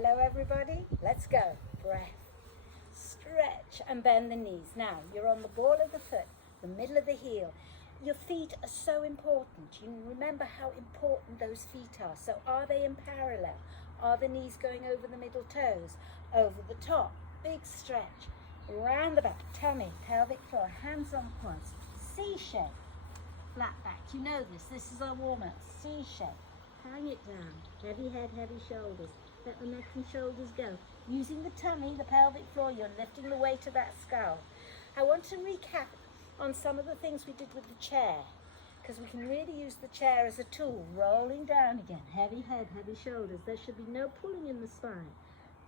Hello everybody, let's go. Breath, stretch and bend the knees. Now you're on the ball of the foot, the middle of the heel. Your feet are so important. You remember how important those feet are. So are they in parallel? Are the knees going over the middle toes? Over the top, big stretch. Round the back, tummy, pelvic floor, hands on quads. C shape, flat back. You know this is our warm-up. C shape. Hang it down, heavy head, heavy shoulders. Let the neck and shoulders go. Using the tummy, the pelvic floor, you're lifting the weight of that skull. I want to recap on some of the things we did with the chair, because we can really use the chair as a tool. Rolling down again, heavy head, heavy shoulders. There should be no pulling in the spine.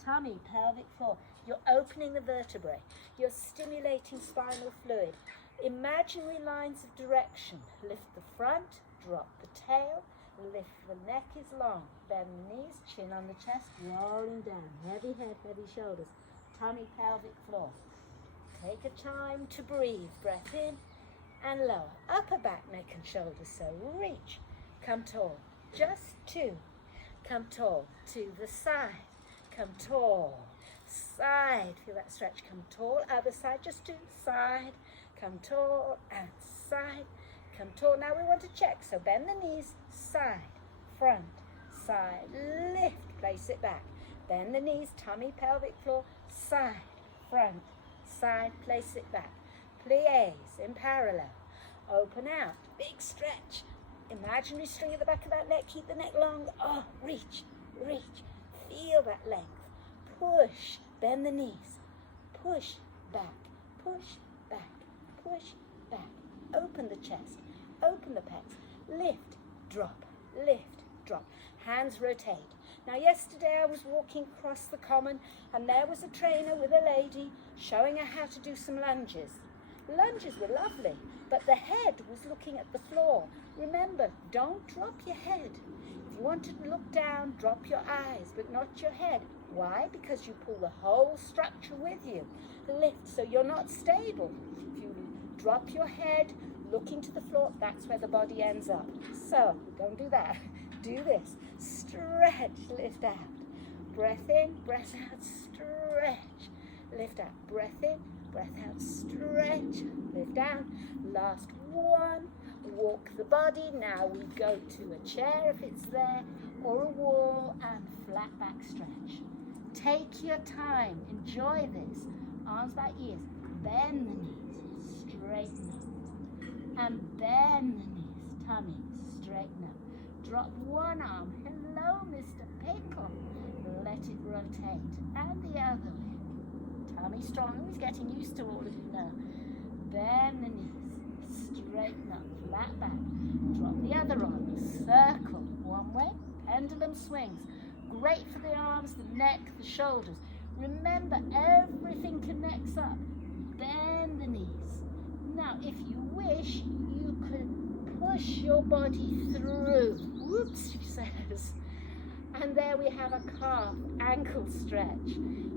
Tummy, pelvic floor. You're opening the vertebrae. You're stimulating spinal fluid. Imaginary lines of direction. Lift the front, drop the tail. Lift the neck is long, bend the knees, chin on the chest, rolling down, heavy head, heavy shoulders, tummy, pelvic floor. Take a time to breathe, breath in and lower, upper back, neck and shoulders, so reach, come tall, just two, come tall, to the side, come tall, side, feel that stretch, come tall, other side, just two, side, come tall and side, come tall. Now we want to check, so bend the knees, side, front, side, lift, place it back. Bend the knees, tummy, pelvic floor, side, front, side, place it back. Plies in parallel. Open out, big stretch. Imaginary string at the back of that neck, keep the neck long. Oh, reach, reach, feel that length. Push, bend the knees. Push back, push back, push back. Open the chest, open the pecs, lift, drop, hands rotate. Now yesterday I was walking across the common and there was a trainer with a lady showing her how to do some lunges. Lunges were lovely, but the head was looking at the floor. Remember, don't drop your head. If you want to look down, drop your eyes, but not your head. Why? Because you pull the whole structure with you. Lift, so you're not stable. If you drop your head, looking to the floor, that's where the body ends up. So, don't do that. Do this. Stretch, lift out. Breath in, breath out, stretch. Lift out. Breath in, breath out, stretch. Lift down. Last one. Walk the body. Now we go to a chair if it's there, or a wall, and flat back stretch. Take your time. Enjoy this. Arms by ears. Bend the knees. Straighten up. And bend the knees. Tummy. Straighten up. Drop one arm. Hello, Mr. Pickle. Let it rotate. And the other way. Tummy strong. Who's getting used to all of you now? Bend the knees. Straighten up. Flat back. Drop the other arm. Circle. One way. Pendulum swings. Great for the arms, the neck, the shoulders. Remember, everything connects up. Bend the knees. Now, if you wish, you could push your body through. Whoops, she says. And there we have a calf ankle stretch.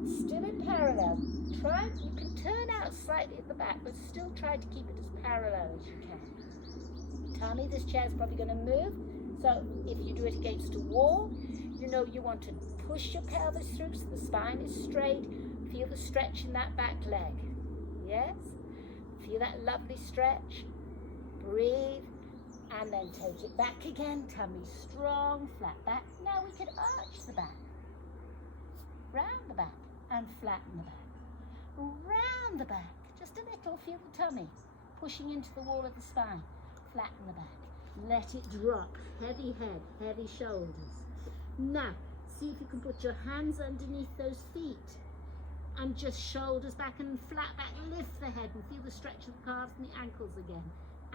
Still in parallel. You can turn out slightly at the back, but still try to keep it as parallel as you can. Tummy, this chair is probably going to move. So if you do it against a wall, you know you want to push your pelvis through so the spine is straight. Feel the stretch in that back leg. Yes? Feel that lovely stretch. Breathe. And then take it back again. Tummy strong, flat back. Now we could arch the back. Round the back and flatten the back. Round the back. Just a little. Feel the tummy pushing into the wall of the spine. Flatten the back. Let it drop. Heavy head, heavy shoulders. Now, see if you can put your hands underneath those feet and just shoulders back and flat back. Lift the head and feel the stretch of the calves and the ankles again.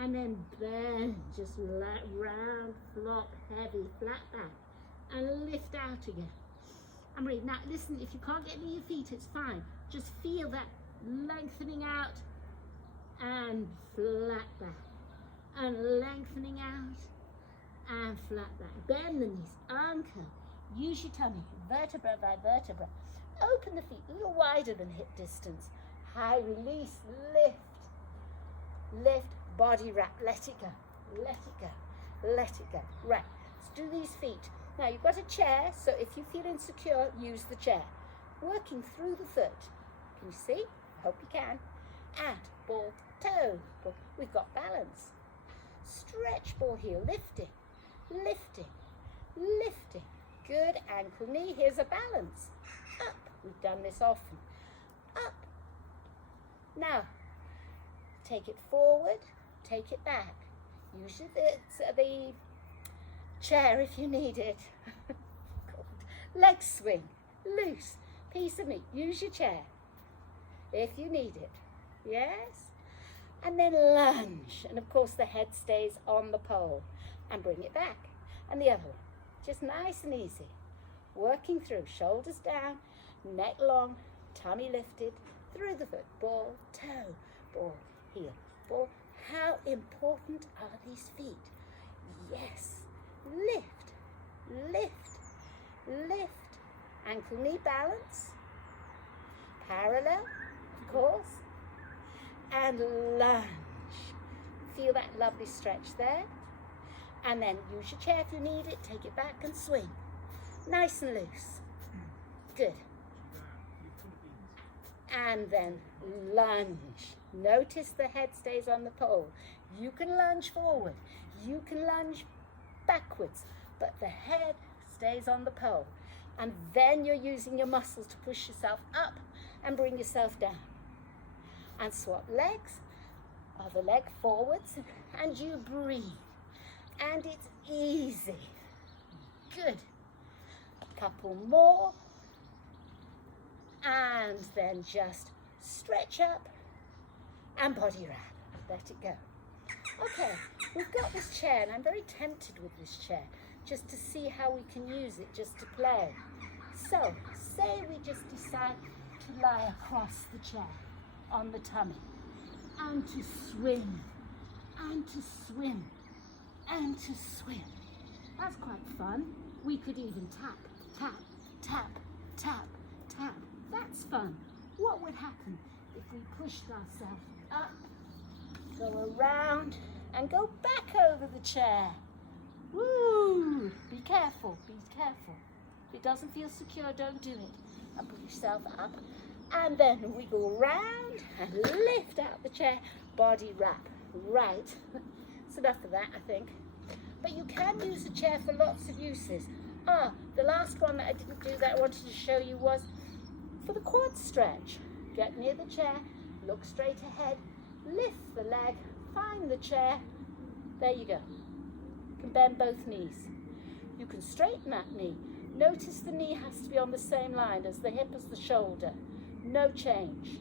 And then bend, just round, flop, heavy, flat back. And lift out again. And breathe. Now, listen, if you can't get near your feet, it's fine. Just feel that lengthening out and flat back. And lengthening out and flat back. Bend the knees, anchor. Use your tummy, vertebra by vertebra. Open the feet a little wider than hip distance. High release, lift. Lift, body wrap, let it go, let it go, let it go. Right, let's do these feet Now you've got a chair, so if you feel insecure, use the chair. Working through the foot. Can you see? I hope you can. And ball, toe. Ball. We've got balance. Stretch ball heel, lifting, lifting, lifting. Good, ankle, knee. Here's a balance. Up. We've done this often. Up. Now, take it forward, take it back. Use the chair if you need it. Leg swing, loose, piece of meat. Use your chair if you need it. Yes? And then lunge. And of course the head stays on the pole. And bring it back. And the other one. Just nice and easy. Working through. Shoulders down, neck long, tummy lifted, through the foot. Ball, toe, ball, heel, ball. How important are these feet? Yes. Lift, lift, lift. Ankle knee balance. Parallel, of course. And lunge. Feel that lovely stretch there. And then use your chair if you need it. Take it back and swing. Nice and loose. Good. And then lunge. Notice the head stays on the pole. You can lunge forward. You can lunge backwards. But the head stays on the pole. And then you're using your muscles to push yourself up and bring yourself down. And swap legs. Other leg forwards. And you breathe. And it's easy. Good. A couple more. And then just stretch up and body wrap. Let it go. Okay, we've got this chair and I'm very tempted with this chair just to see how we can use it, just to play. So, say we just decide to lie across the chair on the tummy and to swim and to swim and to swim. That's quite fun. We could even tap, tap, tap, tap, tap. That's fun. What would happen if we pushed ourselves up, go around, and go back over the chair? Woo! Be careful, be careful. If it doesn't feel secure, don't do it. And put yourself up. And then wiggle round and lift out the chair. Body wrap. Right. It's enough of that, I think. But you can use the chair for lots of uses. The last one that I didn't do that I wanted to show you was for the quad stretch. Get near the chair, look straight ahead, lift the leg, find the chair. There you go. You can bend both knees. You can straighten that knee. Notice the knee has to be on the same line as the hip as the shoulder. No change.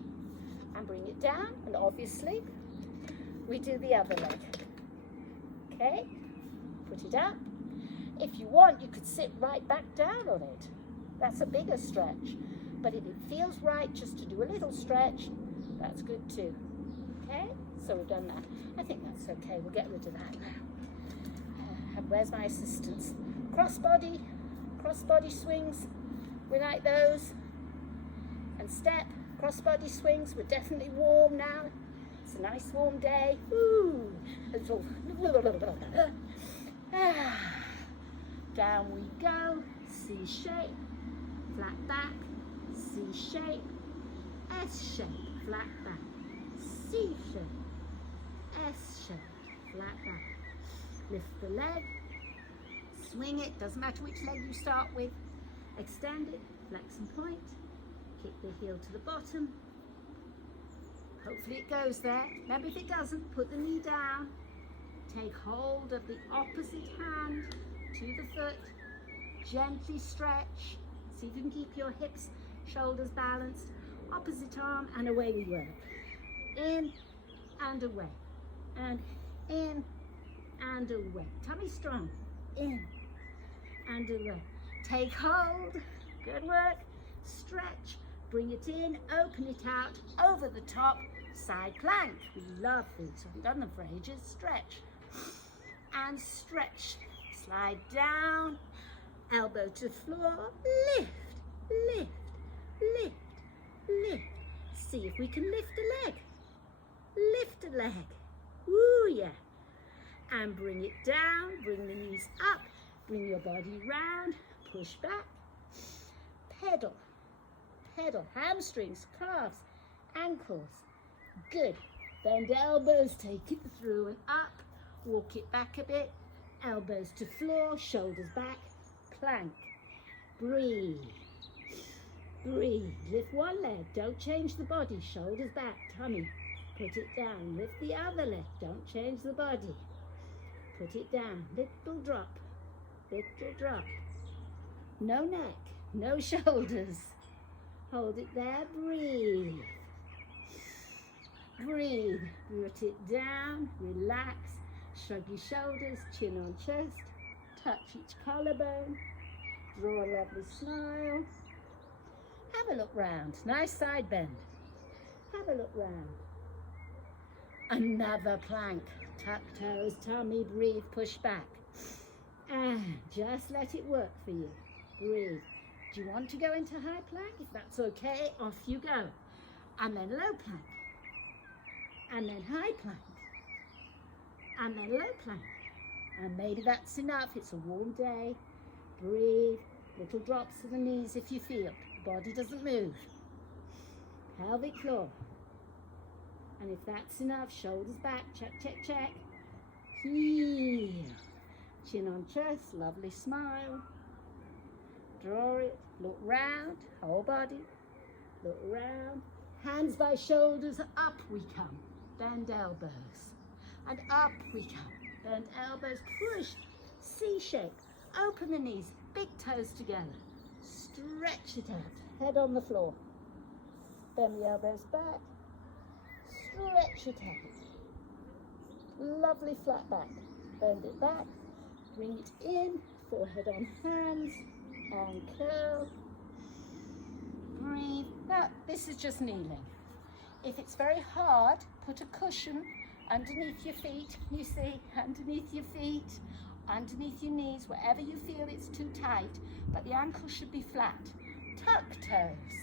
And bring it down, and obviously we do the other leg. Okay, put it up. If you want, you could sit right back down on it. That's a bigger stretch. But if it feels right just to do a little stretch, that's good too. Okay, so we've done that. I think that's okay. We'll get rid of that now. Where's my assistance? Cross body swings. We like those. And step, cross body swings. We're definitely warm now. It's a nice warm day. Ooh. Down we go. C shape, flat back. C shape, S shape, flat back. C shape, S shape, flat back. Lift the leg, swing it, doesn't matter which leg you start with. Extend it, flex and point. Kick the heel to the bottom. Hopefully it goes there. Remember, if it doesn't, put the knee down. Take hold of the opposite hand to the foot. Gently stretch. See if you can keep your hips, shoulders balanced. Opposite arm, and away we work. In and away. And in and away. Tummy strong. In and away. Take hold. Good work. Stretch. Bring it in. Open it out. Over the top. Side plank. We love these. Haven't done them for ages. Stretch. And stretch. Slide down. Elbow to floor. Lift. Lift. Lift. Lift. See if we can lift a leg. Lift a leg. Woo, yeah. And bring it down. Bring the knees up. Bring your body round, push back, pedal, pedal, hamstrings, calves, ankles. Good. Bend elbows, take it through and up, walk it back a bit, elbows to floor, shoulders back, plank. Breathe. Breathe. Lift one leg, don't change the body, shoulders back, tummy. Put it down, lift the other leg, don't change the body. Put it down, little drop, little drop. No neck, no shoulders. Hold it there, breathe. Breathe, put it down, relax, shrug your shoulders, chin on chest, touch each collarbone, draw a lovely smile. Have a look round, nice side bend. Have a look round. Another plank, tuck toes, tummy, breathe, push back. And just let it work for you, breathe. Do you want to go into high plank? If that's okay, off you go. And then low plank. And then high plank, and then low plank. And maybe that's enough, it's a warm day. Breathe, little drops to the knees if you feel. The body doesn't move. Pelvic floor. And if that's enough, shoulders back, check, check, check. Heel. Chin on chest, lovely smile. Draw it, look round, whole body. Look round. Hands by shoulders, up we come. Bend elbows, and up we come. Bend elbows, push, C shape. Open the knees, big toes together. Stretch it out, head on the floor. Bend the elbows back, stretch it out. Lovely flat back. Bend it back, bring it in, forehead on hands, arm curl. Breathe. Now, this is just kneeling. If it's very hard, put a cushion underneath your feet, you see, underneath your feet, underneath your knees, wherever you feel it's too tight, but the ankle should be flat. Tuck toes.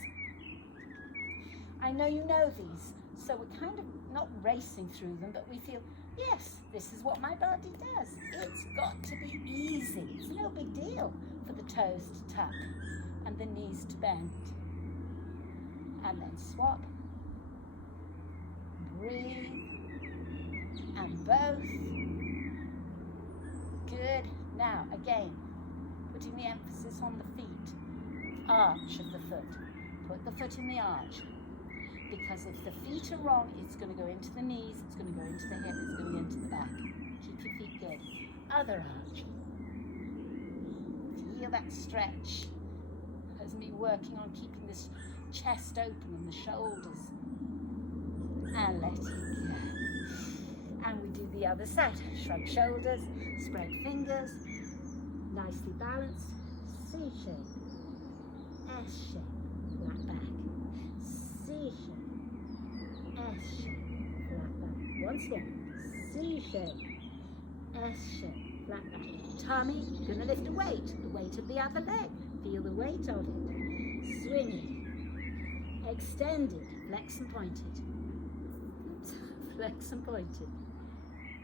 I know you know these, so we're kind of not racing through them, but we feel, yes, this is what my body does. It's got to be easy. It's no big deal for the toes to tuck and the knees to bend. And then swap. Breathe, and both. Good. Now, again, putting the emphasis on the feet, arch of the foot. Put the foot in the arch, because if the feet are wrong, it's going to go into the knees, it's going to go into the hip, it's going to go into the back. Keep your feet good. Other arch. Feel that stretch as me working on keeping this chest open and the shoulders. And let it go. And we do the other side. Shrug shoulders, spread fingers, nicely balanced, C shape, S shape, flat back, C shape, S shape, flat back. Once again, C shape, S shape, flat back. Tummy, gonna lift a weight, the weight of the other leg. Feel the weight of it. Swing it, extend it, flex and point it. Flex and point it.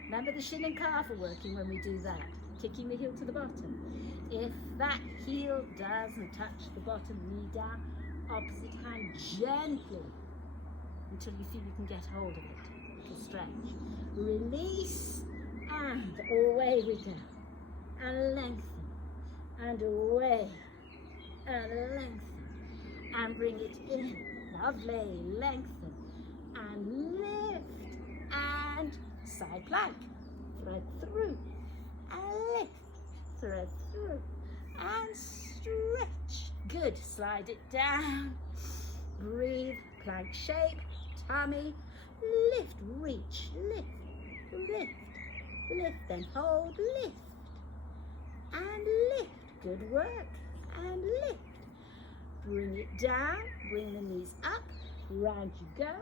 Remember the shin and calf are working when we do that. Kicking the heel to the bottom. If that heel doesn't touch the bottom, knee down, opposite hand gently until you feel you can get hold of it. Little stretch. Release and away we go. And lengthen. And away. And lengthen. And bring it in. Lovely. Lengthen. And lift. And side plank. Thread through. And lift. Thread through. And stretch. Good. Slide it down. Breathe. Plank shape. Tummy. Lift. Reach. Lift. Lift. Lift. Then hold. Lift. And lift. Good work. And lift. Bring it down. Bring the knees up. Round you go.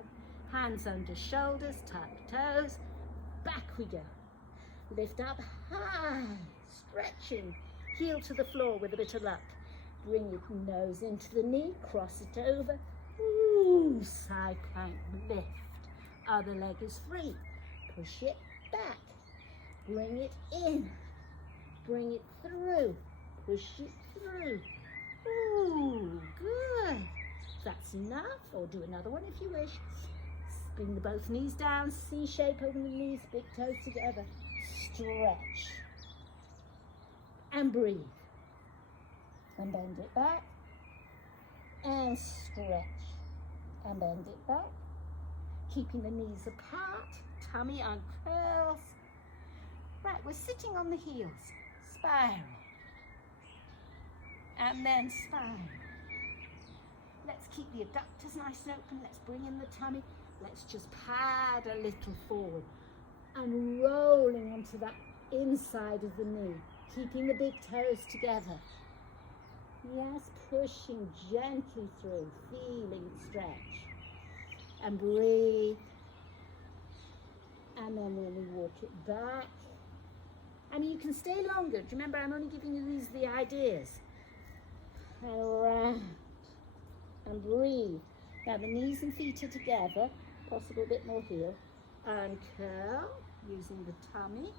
Hands under shoulders. Tuck toes. Back we go. Lift up high. Stretching. Heel to the floor with a bit of luck. Bring your nose into the knee. Cross it over. Ooh, side plank lift. Other leg is free. Push it back. Bring it in. bring it through, push it through. Ooh, good. That's enough, or do another one if you wish. Bring the both knees down, C shape, open the knees, big toes together. Stretch. And breathe. And bend it back. And stretch. And bend it back. Keeping the knees apart, tummy uncurls. Right, we're sitting on the heels. Spiral. And then spiral. Let's keep the adductors nice and open. Let's bring in the tummy. Let's just pad a little forward and rolling onto that inside of the knee, keeping the big toes together. Yes, pushing gently through, feeling stretch. And breathe. And then when we walk it back, I mean, you can stay longer. Remember, I'm only giving you the ideas. And around. And breathe. Now the knees and feet are together, possible a bit more heel. And curl, using the tummy.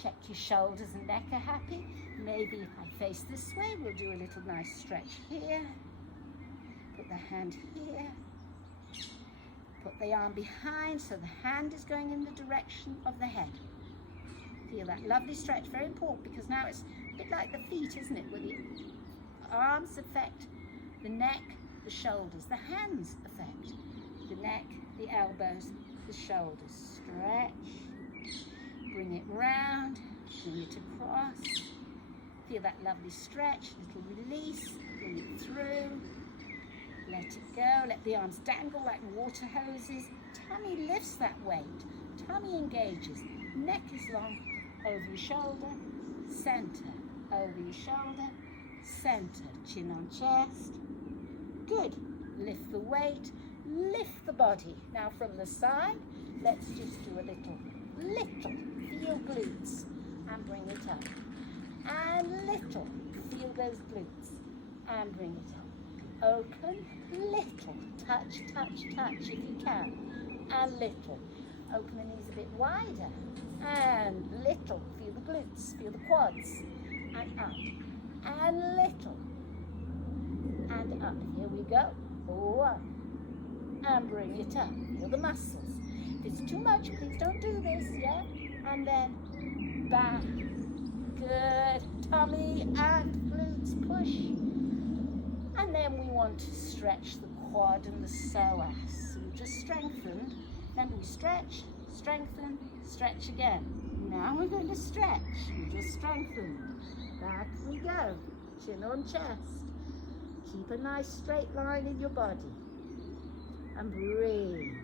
Check your shoulders and neck are happy. Maybe if I face this way, we'll do a little nice stretch here. Put the hand here. Put the arm behind so the hand is going in the direction of the head. Feel that lovely stretch, very important, because now it's a bit like the feet, isn't it? Where the arms affect the neck, the shoulders. The hands affect the neck, the elbows, the shoulders. Stretch. Bring it round. Bring it across. Feel that lovely stretch. Little release. Bring it through. Let it go. Let the arms dangle like water hoses. Tummy lifts that weight. Tummy engages. Neck is long. Over your shoulder. Center. Over your shoulder. Center. Chin on chest. Good. Lift the weight. Lift the body. Now from the side, let's just do a little. Feel glutes. And bring it up. And little. Feel those glutes. And bring it up. Open. Little. Touch, touch, touch if you can. And little. Open the knees a bit wider. And little. Feel the glutes. Feel the quads. And up. And little. And up. Here we go. 1. And bring it up. Feel the muscles. If it's too much, please don't do this, yeah? And then back. Good. Tummy and glutes. Push. And then we want to stretch the quad and the psoas. So we've just strengthened. Then we stretch, strengthen, stretch again. Now we're going to stretch. We just strengthened. Back we go. Chin on chest. Keep a nice straight line in your body. And breathe.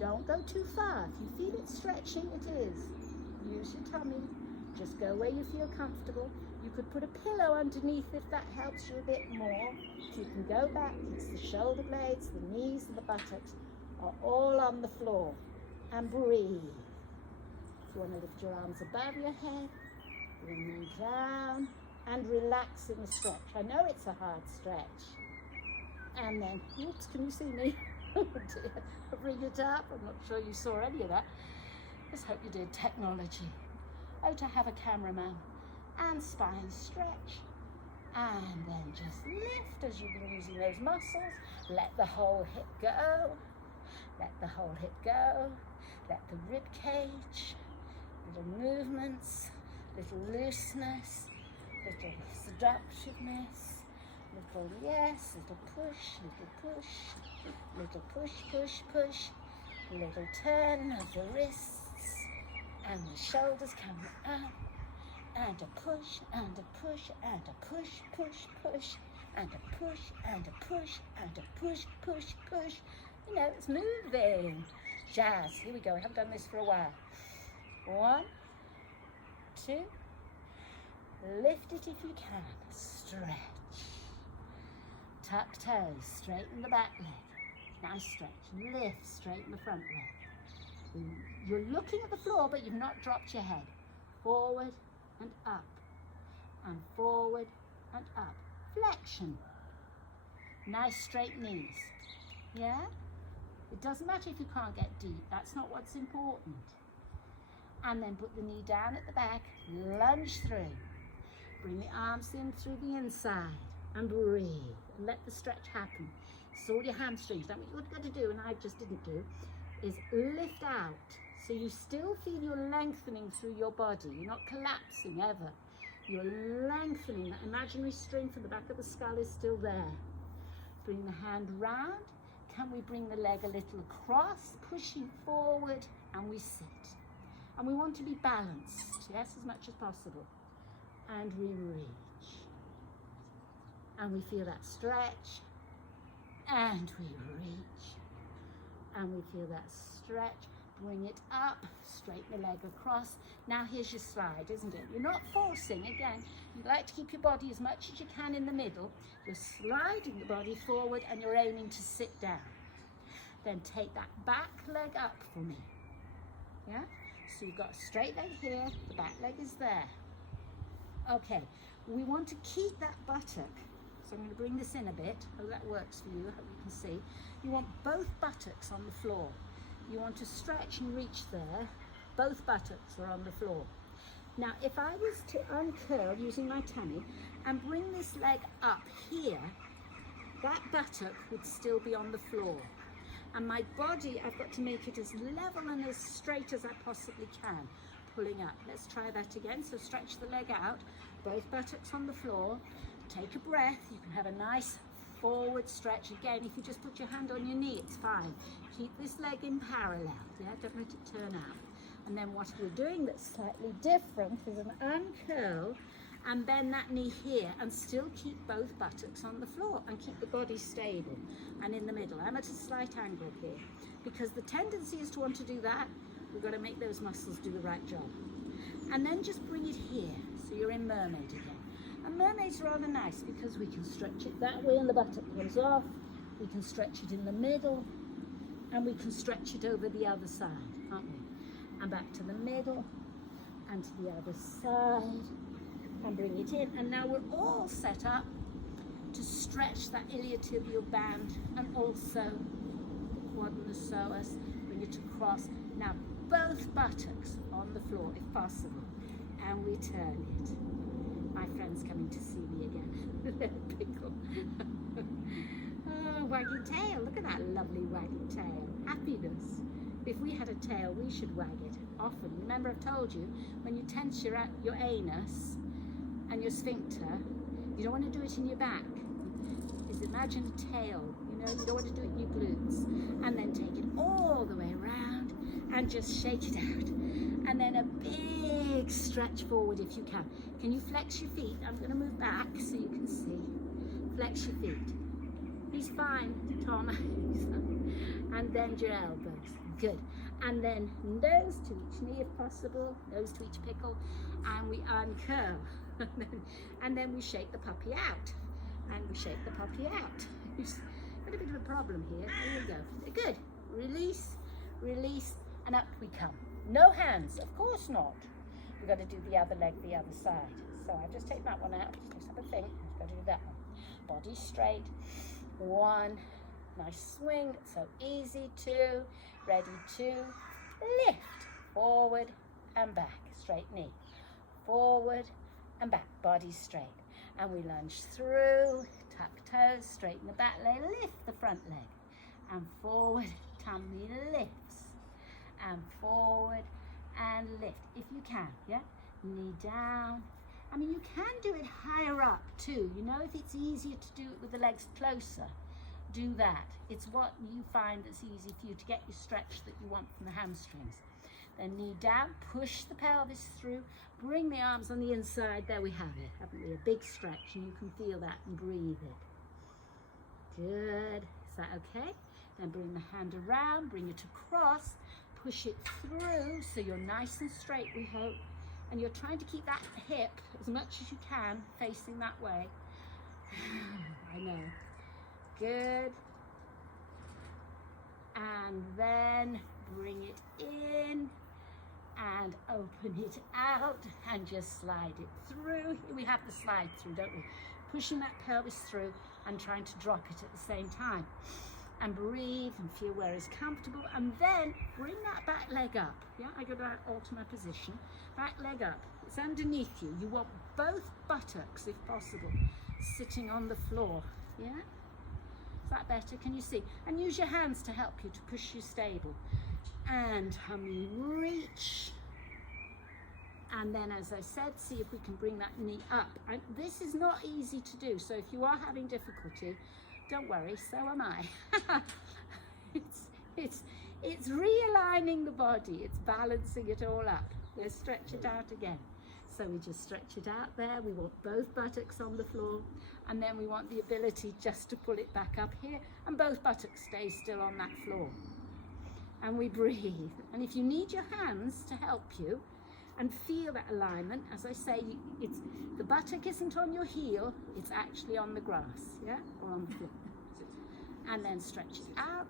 Don't go too far. If you feel it stretching, it is. Use your tummy. Just go where you feel comfortable. You could put a pillow underneath if that helps you a bit more. So you can go back. It's the shoulder blades, the knees and the buttocks are all on the floor. And breathe. If you want to lift your arms above your head, bring them down and relax in the stretch. I know it's a hard stretch. And then, oops, can you see me? Oh dear. Bring it up. I'm not sure you saw any of that. Just hope you did. Technology. Oh, to have a cameraman. And spine stretch. And then just lift as you've been using those muscles. Let the whole hip go. Let the whole hip go. Let the rib cage. Little movements. Little looseness. Little seductiveness. Little yes. Little push. Little push, push, push. Little turn of the wrists. And the shoulders coming up. And a push, and a push, and a push, push, push, and a push, and a push, and a push, push, push. You know, it's moving. Jazz. Here we go. I haven't done this for a while. 1, 2. Lift it if you can. Stretch. Tuck toes. Straighten the back leg. Nice stretch. Lift. Straighten the front leg. You're looking at the floor, but you've not dropped your head. Forward and up, and forward and up. Flexion. Nice straight knees. Yeah? It doesn't matter if you can't get deep. That's not what's important. and then put the knee down at the back, lunge through. Bring the arms in through the inside and breathe and let the stretch happen. It's all your hamstrings. Now what you've got to do, and I just didn't do, is lift out. So you still feel you're lengthening through your body. You're not collapsing ever. You're lengthening. That imaginary string from the back of the skull is still there. Bring the hand round. Can we bring the leg a little across, pushing forward, and we sit. And we want to be balanced, yes, as much as possible. And we reach. And we feel that stretch. And we reach. And we feel that stretch. Bring it up, straighten the leg across. Now here's your slide, isn't it? You're not forcing, again, you like to keep your body as much as you can in the middle. You're sliding the body forward and you're aiming to sit down. Then take that back leg up for me, yeah? So you've got a straight leg here, the back leg is there. Okay, we want to keep that buttock. So I'm going to bring this in a bit. Hope that works for you, hope you can see. You want both buttocks on the floor. You want to stretch and reach there. Both buttocks are on the floor. Now, if I was to uncurl using my tummy and bring this leg up here, that buttock would still be on the floor. And my body, I've got to make it as level and as straight as I possibly can, pulling up. Let's try that again. So stretch the leg out, both buttocks on the floor. Take a breath. You can have a nice forward stretch. Again, if you just put your hand on your knee, it's fine. Keep this leg in parallel, yeah? Don't let it turn out. And then what we're doing that's slightly different is an uncurl and bend that knee here and still keep both buttocks on the floor and keep the body stable and in the middle. I'm at a slight angle here because the tendency is to want to do that. We've got to make those muscles do the right job. And then just bring it here. So you're in mermaid again. And mermaid's rather nice because we can stretch it that way and the buttock comes off. We can stretch it in the middle and we can stretch it over the other side, can't we? And back to the middle and to the other side and bring it in. And now we're all set up to stretch that iliotibial band and also the quad and the psoas. Bring it across. Now both buttocks on the floor if possible. And we turn it. My friend's coming to see me again. Pickle. Oh, wagging tail. Look at that lovely wagging tail. Happiness. If we had a tail, we should wag it often. Remember, I've told you, when you tense your anus and your sphincter, you don't want to do it in your back. Is imagine a tail. You know, you don't want to do it in your glutes. And then take it all the way around and just shake it out. And then a big stretch forward if you can. Can you flex your feet? I'm going to move back so you can see. Flex your feet. He's fine, Tom. And bend your elbows. Good. And then nose to each knee if possible, nose to each pickle, and we uncurl. And then we shake the puppy out. And we shake the puppy out. Got a bit of a problem here. There we go. Good. Release, release, and up we come. No hands, of course not. We've got to do the other leg, the other side. So I've just taken that one out. Just have a think. We've got to do that one. Body straight. One. Nice swing. So easy. Two. Ready to lift. Forward and back. Straight knee. Forward and back. Body straight. And we lunge through. Tuck toes. Straighten the back leg. Lift the front leg. And forward. Tummy lifts. And forward and lift if you can, yeah? Knee down. I mean, you can do it higher up too. You know, if it's easier to do it with the legs closer, do that. It's what you find that's easy for you to get your stretch that you want from the hamstrings. Then knee down, push the pelvis through, bring the arms on the inside. There we have it, haven't we? A big stretch, and you can feel that and breathe it. Good. Is that okay? Then bring the hand around, bring it across. Push it through so you're nice and straight, we hope. And you're trying to keep that hip as much as you can facing that way. I know. Good. And then bring it in and open it out and just slide it through. We have the slide through, don't we? Pushing that pelvis through and trying to drop it at the same time. and breathe and feel where it's comfortable, and then bring that back leg up. Yeah, I go to alter my position. Back leg up. It's underneath you. You want both buttocks, if possible, sitting on the floor. Yeah? Is that better? Can you see? And use your hands to help you, to push you stable. And tummy reach. And then, as I said, see if we can bring that knee up. And this is not easy to do, so if you are having difficulty, don't worry, so am I. it's realigning the body, it's balancing it all up. Let's stretch it out again. So we just stretch it out there. We want both buttocks on the floor, and then we want the ability just to pull it back up here, and both buttocks stay still on that floor. And we breathe. And if you need your hands to help you and feel that alignment, as I say, it's the buttock isn't on your heel, it's actually on the grass, yeah, or on the floor. And then stretch it out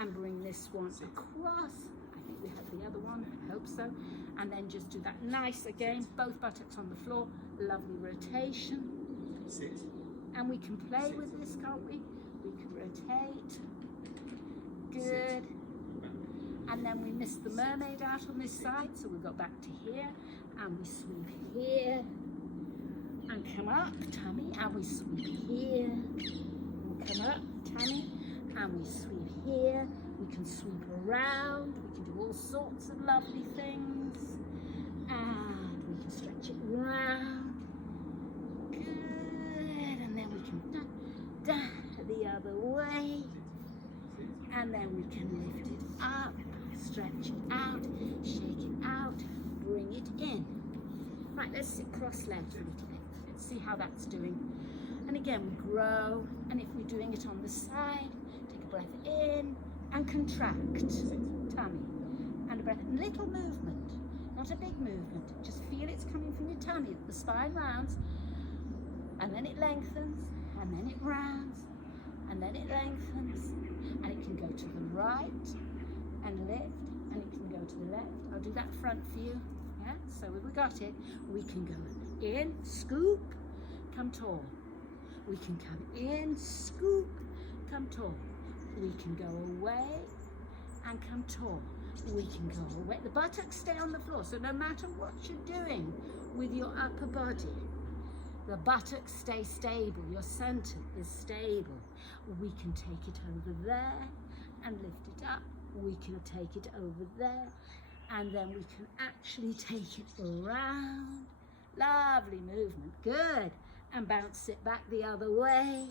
and bring this one across. I think we have the other one, I hope so. And then just do that nice again, both buttocks on the floor, lovely rotation. And we can play with this, can't we? We can rotate. Good. And then we miss the mermaid out on this side, so we go back to here, and we sweep here, and come up, tummy, and we sweep here, and come up, tummy, and we sweep here. We can sweep around, we can do all sorts of lovely things, and we can stretch it round. Good, and then we can the other way, and then we can lift it up. Stretch it out, shake it out, bring it in. Right, let's sit cross-legged a little bit. Let's see how that's doing. And again, we grow, and if we're doing it on the side, take a breath in and contract, tummy, and a breath, little movement, not a big movement. Just feel it's coming from your tummy, the spine rounds, and then it lengthens, and then it rounds, and then it lengthens, and it can go to the right, and lift, and it can go to the left. I'll do that front for you. Yeah, so we got it. We can go in, scoop, come tall. We can come in, scoop, come tall. We can go away and come tall. We can go away. The buttocks stay on the floor, so no matter what you're doing with your upper body, the buttocks stay stable. Your center is stable. We can take it over there and lift it up. We can take it over there, and then we can actually take it around. Lovely movement, good. And bounce it back the other way.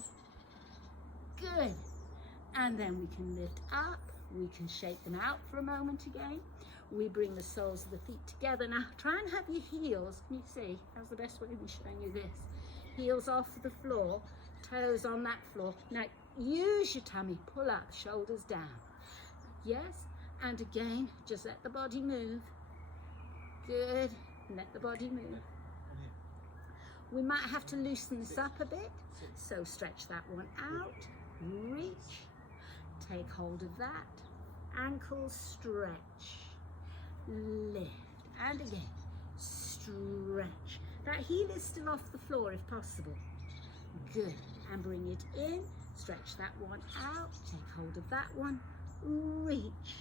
Good. And then we can lift up. We can shake them out for a moment again. We bring the soles of the feet together. Now try and have your heels, can you see? That's the best way of me showing you this. Heels off the floor, toes on that floor. Now use your tummy, pull up, shoulders down. Yes, and again, just let the body move. Good, let the body move. We might have to loosen this up a bit, so stretch that one out, reach, take hold of that, ankles stretch, lift, and again, stretch. That heel is still off the floor if possible. Good, and bring it in, stretch that one out, take hold of that one, reach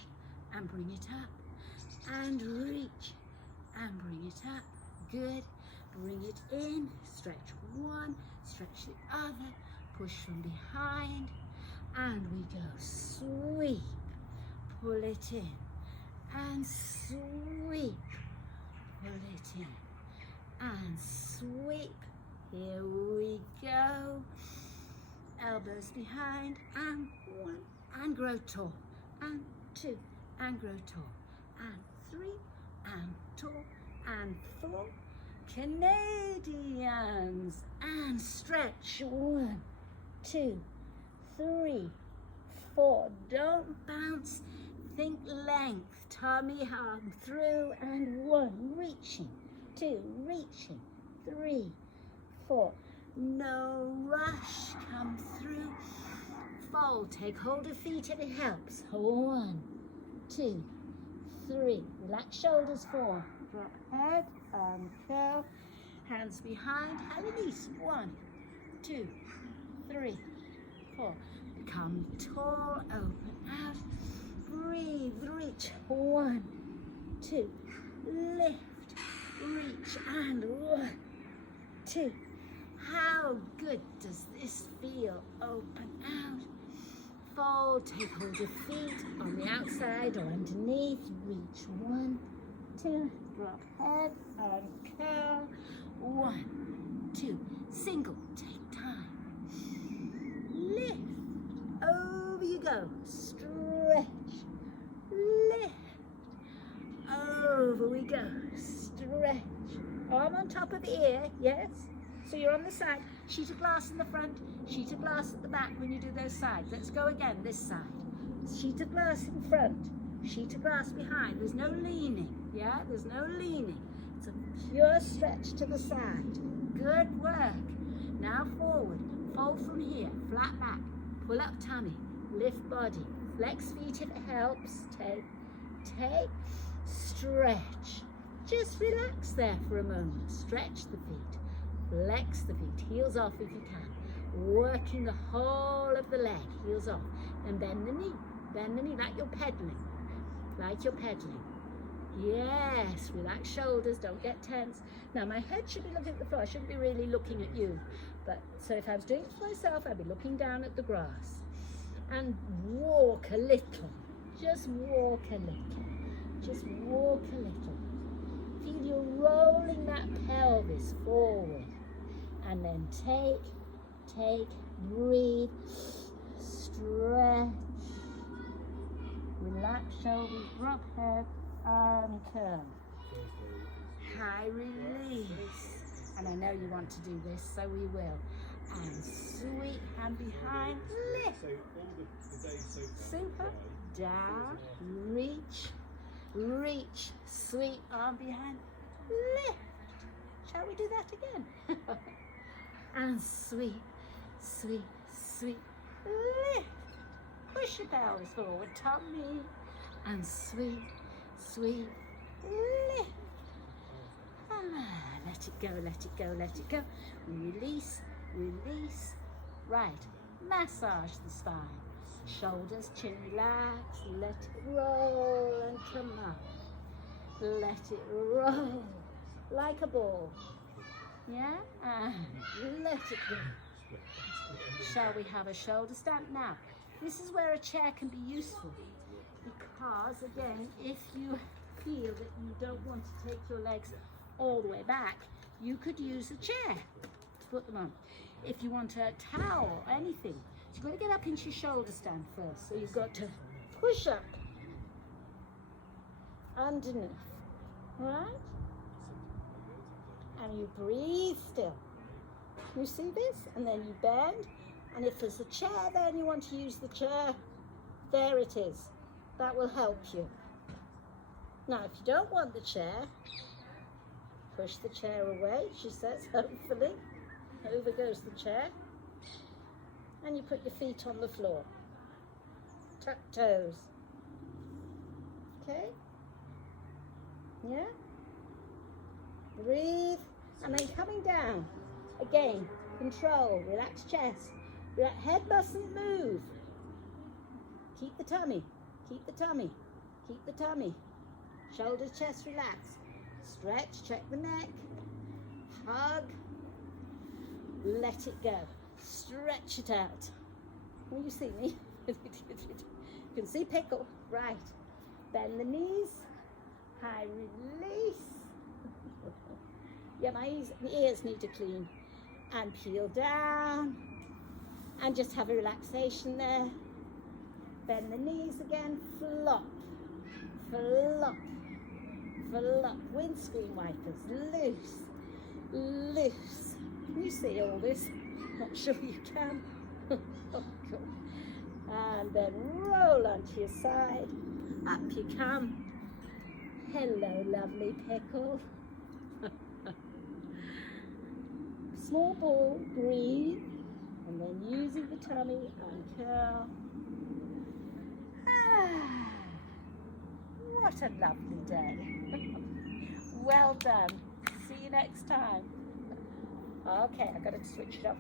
and bring it up, and reach and bring it up. Good. Bring it in, stretch one, stretch the other, push from behind, and we go sweep, pull it in, and sweep, pull it in, and sweep. Here we go. Elbows behind, and one, and grow tall, and two, and grow tall, and three, and tall, and four. Canadians, and stretch. 1, 2, 3, 4. Don't bounce, think length. Tummy hug through, and 1, reaching, 2, reaching, 3, 4. No rush, come through. Fold, take hold of feet if it helps. 1, 2, 3. Relax shoulders, 4. Drop head, curl, hands behind, and release. 1, 2, 3, 4. Come tall, open out. Breathe, reach. 1, 2. Lift, reach, and 1, 2. How good does this feel? Open out. Fold, take hold of feet on the outside or underneath. Reach. 1, 2. Drop head and curl. 1, 2. Single, take time. Lift. Over you go. Stretch. Lift. Over we go. Stretch. Arm on top of the ear, yes. So you're on the side. Sheet of glass in the front, sheet of glass at the back when you do those sides. Let's go again, this side. Sheet of glass in front, sheet of glass behind. There's no leaning, yeah? There's no leaning. It's a pure stretch to the side. Good work. Now forward. Fold from here, flat back. Pull up tummy, lift body. Flex feet if it helps. Take, stretch. Just relax there for a moment. Stretch the feet, flex the feet, heels off if you can. Working the whole of the leg, heels off. Then bend the knee like you're pedaling. Yes, relax shoulders, don't get tense. Now my head should be looking at the floor, I shouldn't be really looking at you. But so if I was doing it for myself, I'd be looking down at the grass. And walk a little, just walk a little, just walk a little. Feel you're rolling that pelvis forward. And then take, breathe, stretch, relax shoulders, drop head, and curl. High release. And I know you want to do this, so we will. And sweep, hand behind, lift. Super, down, reach, sweep, arm behind, lift. Shall we do that again? And sweep, lift. Push your pelvis forward, tummy, and sweep, lift. Let it go. Release. Right, massage the spine. Shoulders, chin relax, let it roll and come up. Let it roll like a ball. Yeah? And let it go. Shall we have a shoulder stand? Now, this is where a chair can be useful because, again, if you feel that you don't want to take your legs all the way back, you could use a chair to put them on. If you want a towel or anything, so you've got to get up into your shoulder stand first. So you've got to push up underneath, right? And you breathe still. You see this? And then you bend. And if there's a chair there and you want to use the chair, there it is. That will help you. Now, if you don't want the chair, push the chair away, she says, hopefully. Over goes the chair. And you put your feet on the floor. Tuck toes. Okay? Yeah? Breathe. And then coming down. Again, control, relax chest. Head mustn't move. Keep the tummy. Shoulders, chest, relax. Stretch, check the neck. Hug. Let it go. Stretch it out. Will you see me? You can see pickle. Right. Bend the knees. High release. Yeah, my ears need to clean. And peel down. And just have a relaxation there. Bend the knees again. Flop. Windscreen wipers. Loose. Can you see all this? Not sure you can. Oh, God. And then roll onto your side. Up you come. Hello, lovely pickle. Small ball, breathe. And then using the tummy and curl. What a lovely day. Well done. See you next time. Okay, I've got to switch it off.